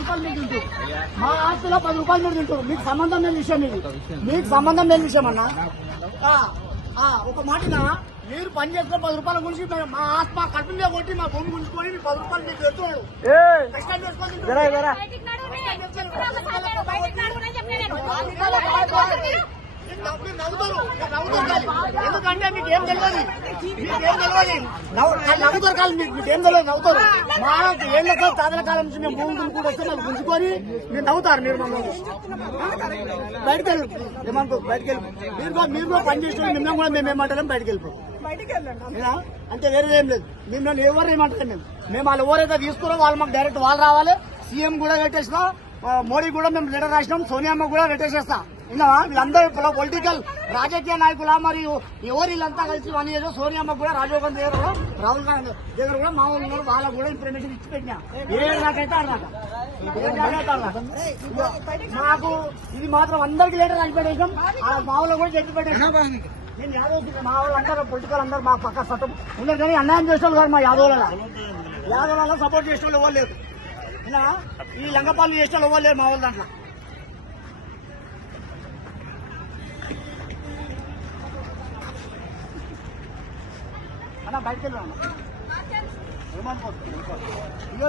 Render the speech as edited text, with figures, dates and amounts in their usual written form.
రూపాయలు మీరు తింటారు, మా ఆస్తిలో 10 రూపాయలు మీరు తింటారు. మీకు సంబంధం లేని విషయం ఇది, మీకు సంబంధం లేని విషయం అన్నా. ఒక మాటనా మీరు పని చేసుకుని 10 రూపాయల గురించి మా ఆస్తి మా కడుపు మీద కొట్టి మా భూమి గుంజుకొని మీ 10 రూపాయలు మీకు పెడుతున్నాడు. కష్టం చేసుకొని ఎందుకంటే మీకు ఏం తెలియదు, నవ్వుతారు కాదు, మీకేం తెలియదు, నవ్వుతారు. మా ఏళ్ళ కాలం తాతల కాలం నుంచి మేము భూమి కూడా వస్తే మాకు గుంజుకొని మీరు నవ్వుతారు. మీరు మమ్మల్ని బయటకు వెళ్ళి ఏమనుకో, బయటకు వెళ్ళి మీరు పని చేసిన మిమ్మల్ని కూడా మేము ఏమంటాం, బయటకు వెళ్ళిపోయి అంటే వేరే ఏం లేదు. మిమ్మల్ని ఎవరు ఏమంటారు, మేము వాళ్ళు ఎవరైతే తీసుకున్నారో వాళ్ళు మాకు డైరెక్ట్ వాళ్ళు రావాలి. సీఎం కూడా పెట్టేసినా, మోడీ కూడా మేము లెటర్ రాసినాం, సోనియామ్మ కూడా పెట్టేసేస్తా. విన్నావా? వీళ్ళందరూ పొలిటికల్ రాజకీయ నాయకుల మరియు ఎవరు వీళ్ళంతా కలిసి పని చేసాం. సోనియామ్మ కూడా, రాజీవ్ గాంధీ దగ్గర కూడా, రాహుల్ గాంధీ దగ్గర కూడా మామూలు ఉన్నారు. వాళ్ళకు కూడా ఇన్ఫర్మేషన్ ఇచ్చి పెట్టినా. ఏడాకైతే అన్నాక మాకు ఇది మాత్రం అందరికి లెటర్ రాసి పెట్టేసాం. మా ఊళ్ళో కూడా చెప్పి పెట్టేసాం. నేను యాదవ్, మా వాళ్ళు అందరూ పొలిటికల్ అందరూ మా పక్క చట్టం ఉన్నారు, కానీ అన్యాయం చేసే వాళ్ళు కాదు. మా యాదవులలో సపోర్ట్ చేసే వాళ్ళు ఎవరు లేదు. ఈ లంగపాలు చేసే వాళ్ళు ఎవరు లేరు మా వాళ్ళ దాంట్లో. అన్న బయటకు వెళ్ళాను ఏమనుకోవచ్చు.